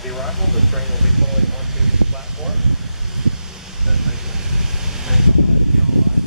The arrival, the train will be pulling onto the platform. The train will remain on the yellow line.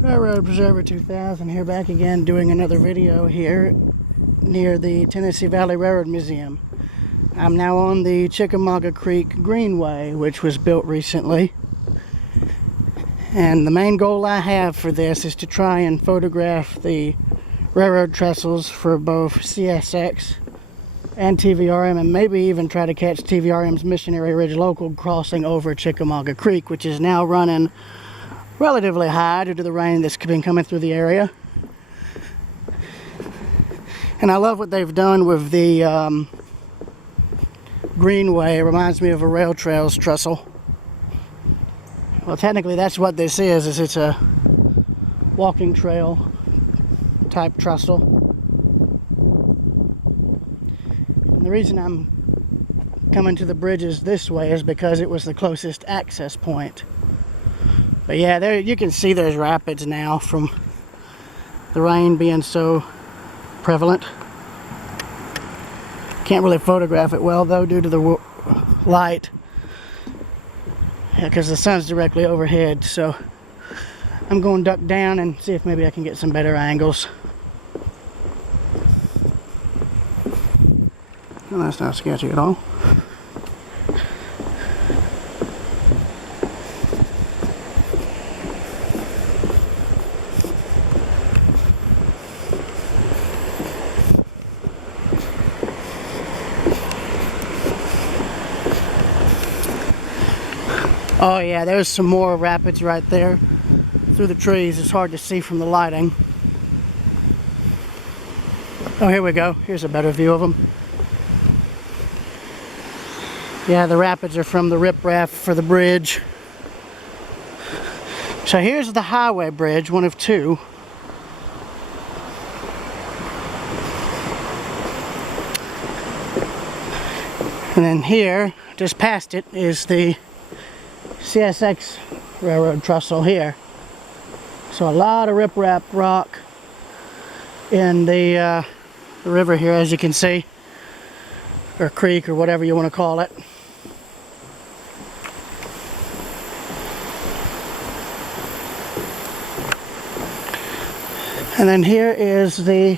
Railroad Observer 2000 here, back again doing another video here near the Tennessee Valley Railroad Museum. I'm now on the Chickamauga Creek Greenway, which was built recently. And the main goal I have for this is to try and photograph the railroad trestles for both CSX and TVRM, and maybe even try to catch TVRM's Missionary Ridge Local crossing over Chickamauga Creek, which is now running relatively high due to the rain that's been coming through the area. And I love what they've done with the Greenway. It reminds me of a rail trails trestle. Well, technically that's what this is it's a walking trail type trestle. The reason I'm coming to the bridges this way is because it was the closest access point. But yeah, there you can see there's rapids now from the rain being so prevalent. Can't really photograph it well though due to the light, because the sun's directly overhead. So I'm going to duck down and see if maybe I can get some better angles. Well, that's not sketchy at all. Oh yeah, there's some more rapids right there through the trees. It's hard to see from the lighting. Oh, here we go. Here's a better view of them. Yeah, the rapids are from the riprap for the bridge. So here's the highway bridge, one of two. And then here, just past it, is the CSX railroad trestle here. So a lot of riprap rock in the river here, as you can see, or creek, or whatever you want to call it. And then here is the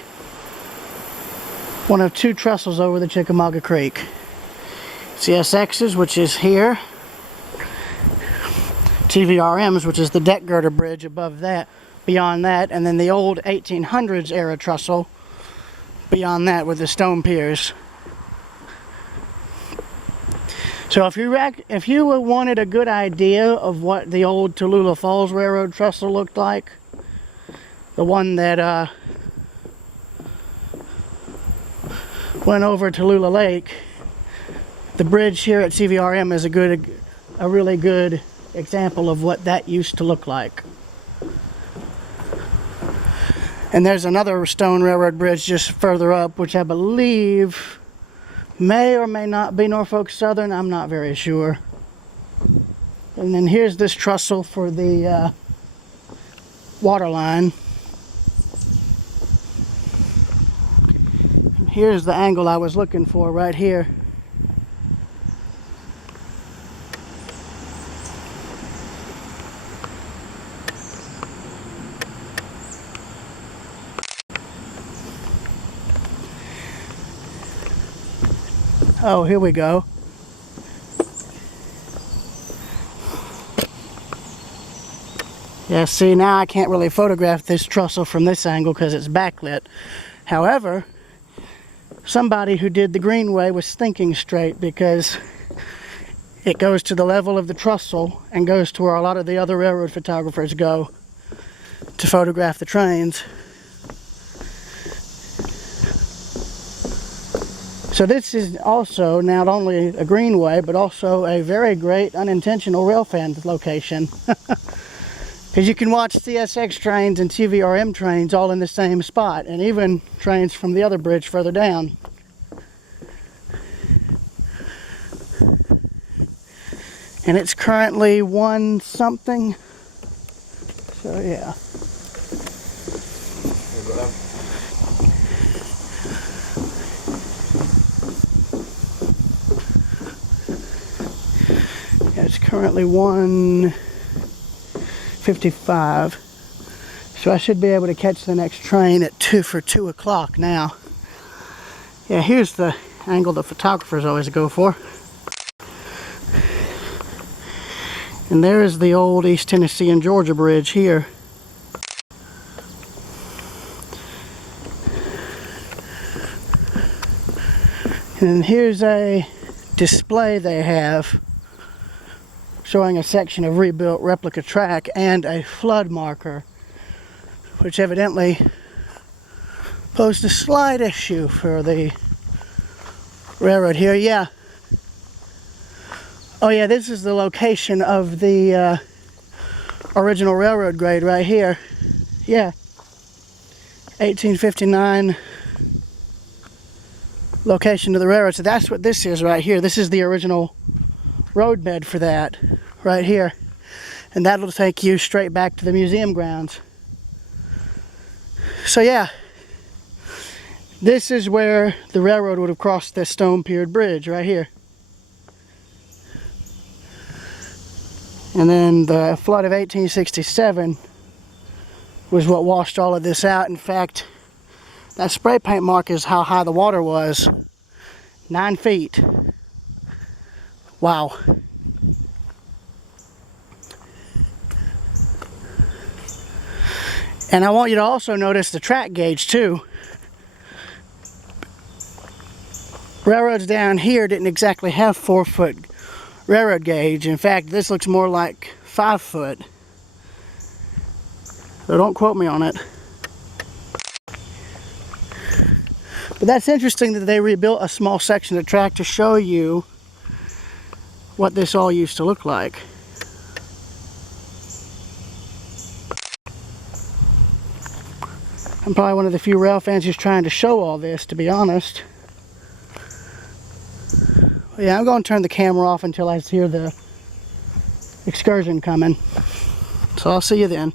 one of two trestles over the Chickamauga Creek. CSX's, which is here. TVRM's, which is the deck girder bridge above that, beyond that, and then the old 1800s era trestle beyond that with the stone piers. So if you wanted a good idea of what the old Tallulah Falls Railroad trestle looked like, the one that went over Tallulah Lake, the bridge here at TVRM is a really good example of what that used to look like. And there's another stone railroad bridge just further up, which I believe may or may not be Norfolk Southern. I'm not very sure. And then here's this trestle for the water line. Here's the angle I was looking for right here. Oh, here we go. Yeah, see, now I can't really photograph this trestle from this angle because it's backlit. However, somebody who did the Greenway was thinking straight, because it goes to the level of the trestle and goes to where a lot of the other railroad photographers go to photograph the trains. So this is also not only a Greenway, but also a very great unintentional rail fan location. Because you can watch CSX trains and TVRM trains all in the same spot, and even trains from the other bridge further down. And it's currently 1 something. So yeah. Yeah, it's currently 1 55. So I should be able to catch the next train at 2 o'clock now. Yeah, here's the angle the photographers always go for. And there is the old East Tennessee and Georgia Bridge here. And here's a display they have showing a section of rebuilt replica track and a flood marker, which evidently posed a slight issue for the railroad here. Yeah. Oh yeah, this is the location of the original railroad grade right here. Yeah. 1859 location of the railroad. So that's what this is right here. This is the original road bed for that right here. And that'll take you straight back to the museum grounds. So yeah, this is where the railroad would have crossed this stone-piered bridge right here. And then the flood of 1867 was what washed all of this out. In fact, that spray paint mark is how high the water was. 9 feet. Wow. And I want you to also notice the track gauge too. Railroads down here didn't exactly have 4-foot railroad gauge. In fact, this looks more like 5 foot. So don't quote me on it. But that's interesting that they rebuilt a small section of track to show you what this all used to look like. I'm probably one of the few rail fans who's trying to show all this, to be honest. But yeah, I'm going to turn the camera off until I hear the excursion coming. So I'll see you then.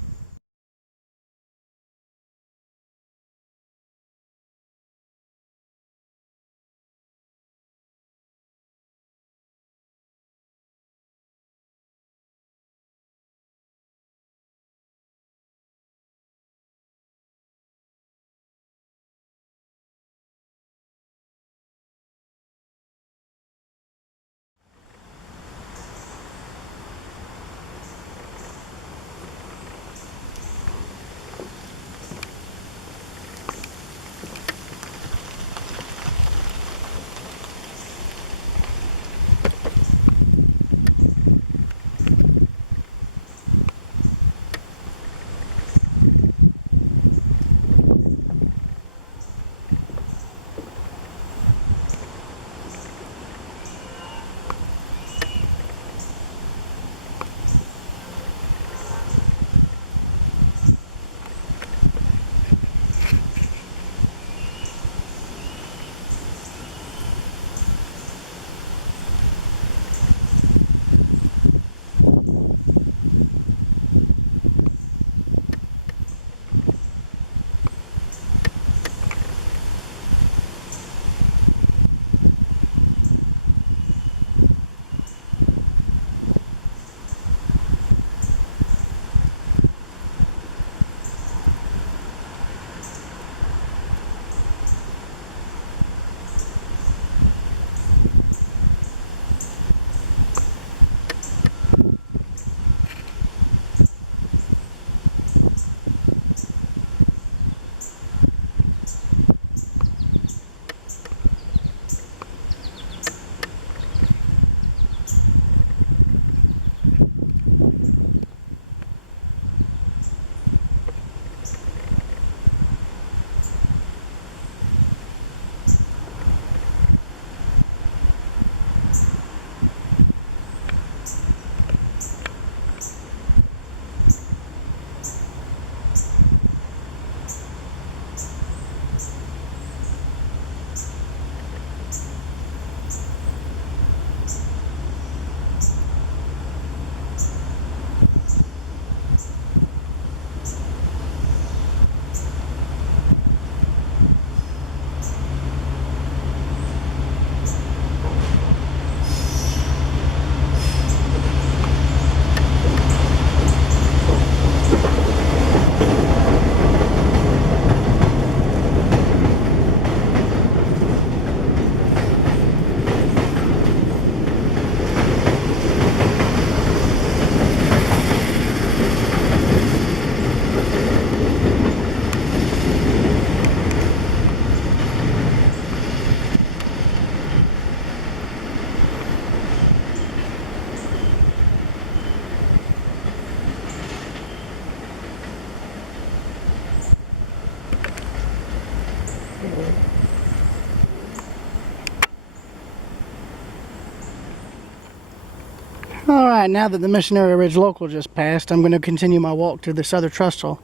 Alright, now that the Missionary Ridge Local just passed, I'm going to continue my walk to this other trestle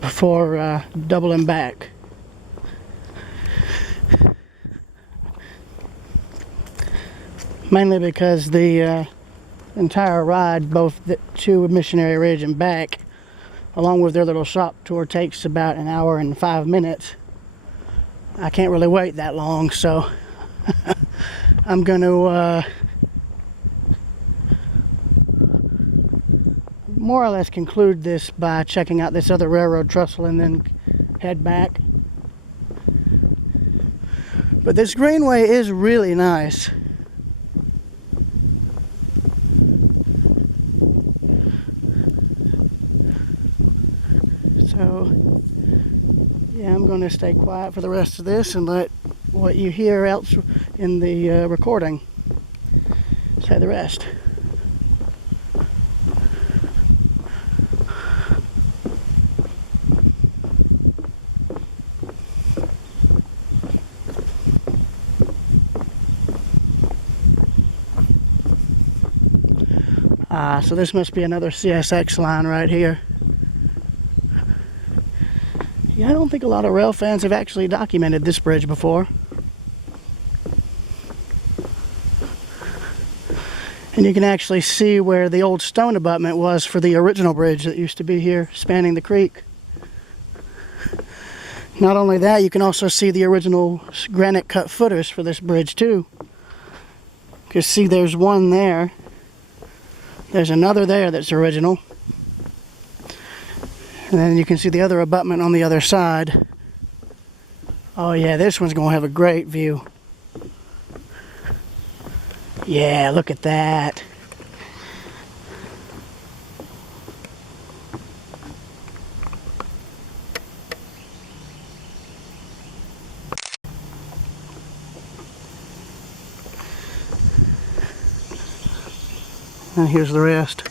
before doubling back. Mainly because the entire ride, both to Missionary Ridge and back, along with their little shop tour, takes about an hour and 5 minutes. I can't really wait that long, so I'm going to more or less conclude this by checking out this other railroad trestle and then head back. But this greenway is really nice. For the rest of this and let what you hear else in the recording say the rest. So this must be another CSX line right here. I don't think a lot of rail fans have actually documented this bridge before. And you can actually see where the old stone abutment was for the original bridge that used to be here spanning the creek. Not only that, you can also see the original granite cut footers for this bridge too. You can see there's one there. There's another there that's original. And then you can see the other abutment on the other side. Oh yeah, this one's gonna have a great view. Yeah, look at that. And here's the rest.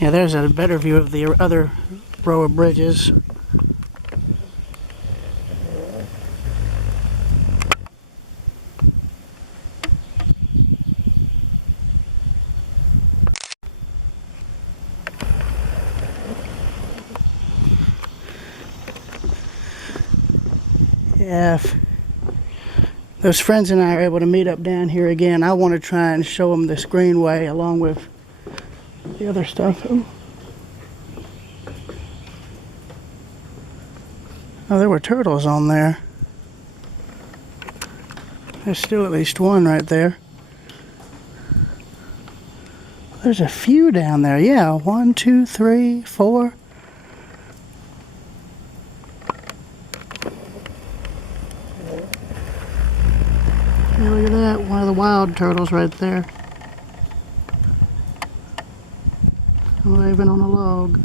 Yeah, there's a better view of the other row of bridges. Yeah, if those friends and I are able to meet up down here again, I want to try and show them this greenway along with the other stuff. Oh, there were turtles on there. There's still at least one right there. There's a few down there. Yeah, 1, 2, 3, 4. Yeah, look at that. One of the wild turtles right there. Waving on a log.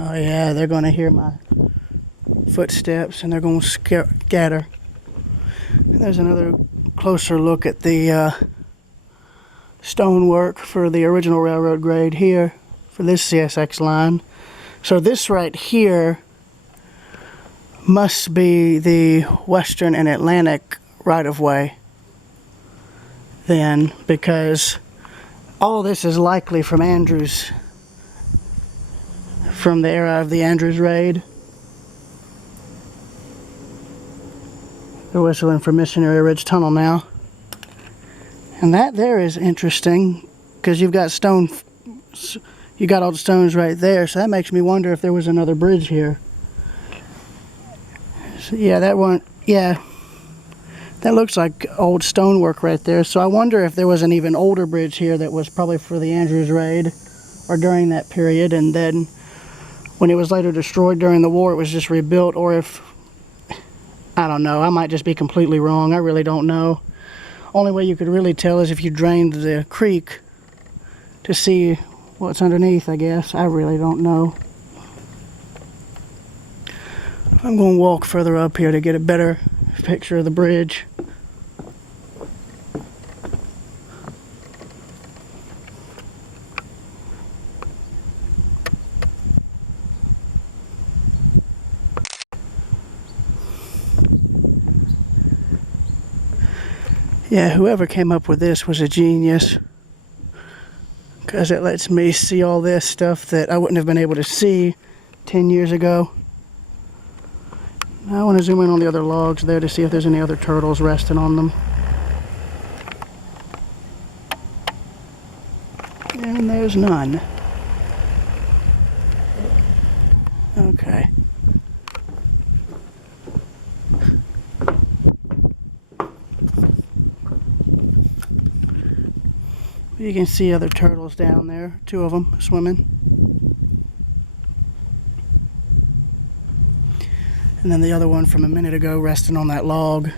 Oh yeah, they're gonna hear my footsteps and they're gonna scatter. And there's another closer look at the stonework for the original railroad grade here for this CSX line. So this right here must be the Western and Atlantic right-of-way then, because all this is likely from Andrews, from the era of the Andrews raid. They're whistling for Missionary Ridge Tunnel now. And that there is interesting, because you've got stone, you got all the stones right there, so that makes me wonder if there was another bridge here. So yeah, that That looks like old stonework right there. So I wonder if there was an even older bridge here that was probably for the Andrews raid or during that period, and then when it was later destroyed during the war, it was just rebuilt, or if, I don't know, I might just be completely wrong. I really don't know. Only way you could really tell is if you drained the creek to see what's underneath, I guess. I really don't know. I'm going to walk further up here to get a better picture of the bridge. Yeah, whoever came up with this was a genius, because it lets me see all this stuff that I wouldn't have been able to see 10 years ago. I want to zoom in on the other logs there to see if there's any other turtles resting on them. And there's none. Okay. You can see other turtles down there, 2 of them swimming. And then the other one from a minute ago resting on that log.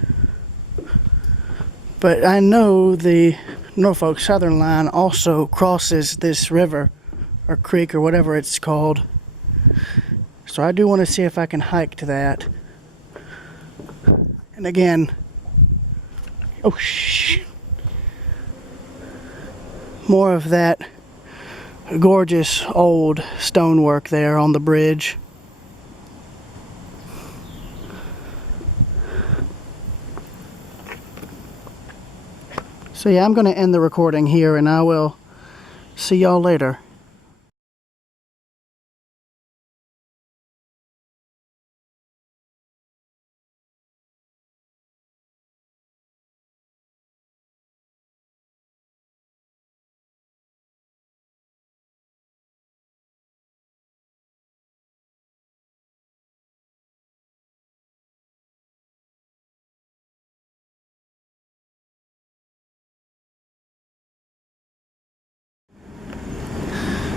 But I know the Norfolk Southern line also crosses this river or creek or whatever it's called. So I do want to see if I can hike to that. And again, oh shh. More of that gorgeous old stonework there on the bridge. So yeah, I'm going to end the recording here, and I will see y'all later.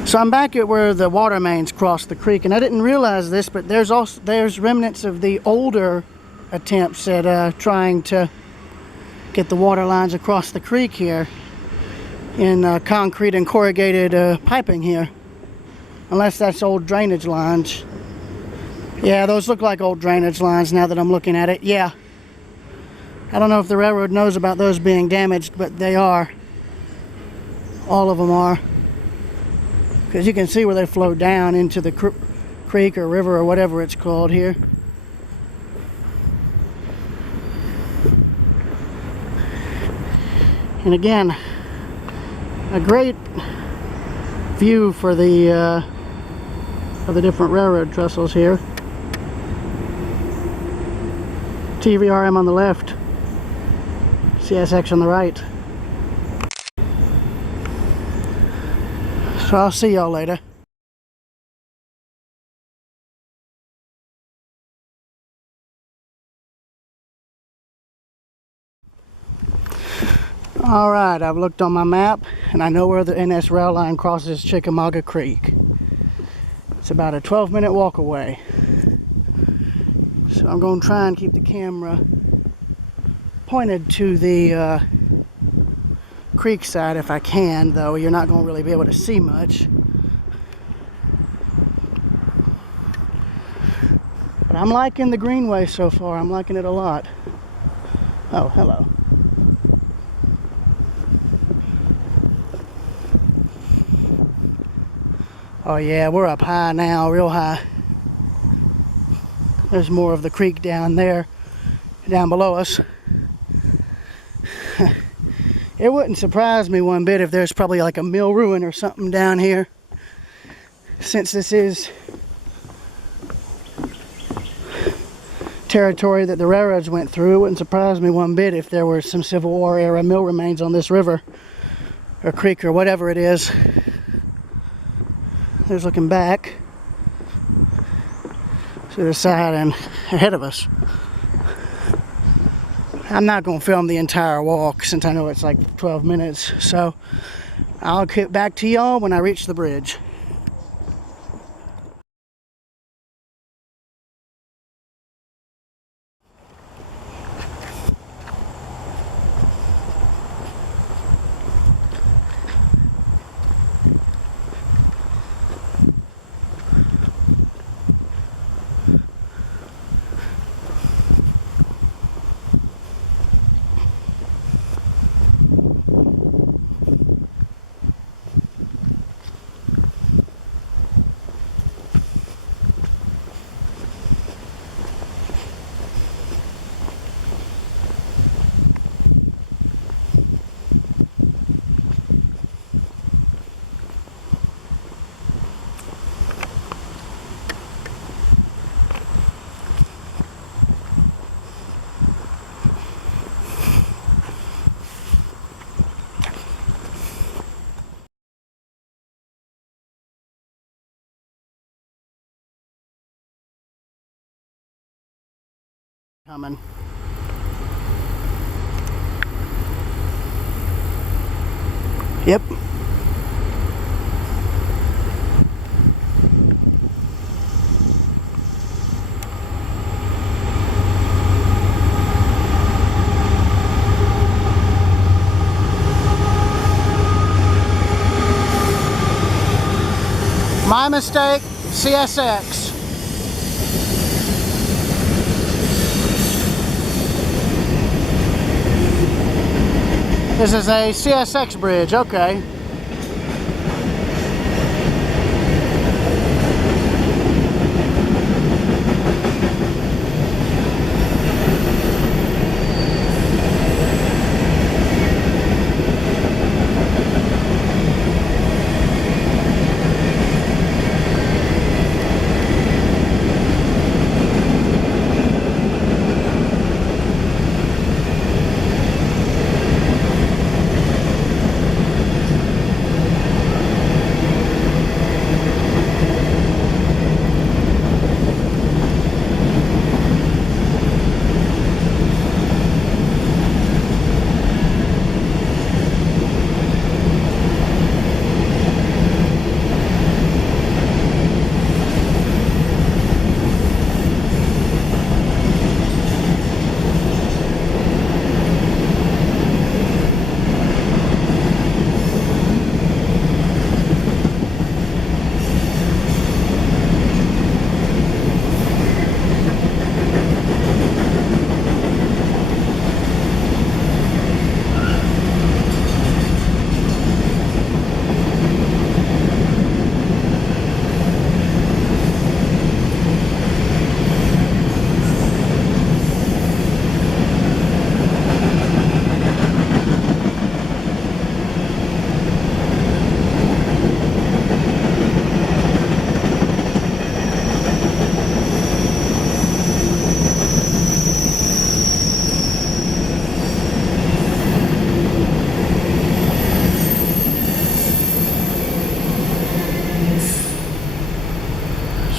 So I'm back at where the water mains cross the creek, and I didn't realize this, but there's remnants of the older attempts at trying to get the water lines across the creek here in concrete and corrugated piping here. Unless that's old drainage lines. Yeah, those look like old drainage lines now that I'm looking at it. Yeah. I don't know if the railroad knows about those being damaged, but they are. All of them are. Because you can see where they flow down into the creek or river or whatever it's called here. And again, a great view for the of the different railroad trestles here. TVRM on the left, CSX on the right. So I'll see y'all later. Alright, I've looked on my map and I know where the NS rail line crosses Chickamauga Creek. It's about a 12-minute walk away. So I'm going to try and keep the camera pointed to the creek side if I can, though you're not going to really be able to see much. But I'm liking the greenway so far. I'm liking it a lot. Oh, hello. Oh yeah, we're up high now, real high. There's more of the creek down there, down below us. It wouldn't surprise me one bit if there's probably like a mill ruin or something down here. Since this is territory that the railroads went through, it wouldn't surprise me one bit if there were some Civil War era mill remains on this river or creek or whatever it is. There's looking back to the side and ahead of us. I'm not going to film the entire walk since I know it's like 12 minutes. So I'll get back to y'all when I reach the bridge. Coming. Yep. My mistake, CSX. This is a CSX bridge, okay.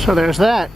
So there's that.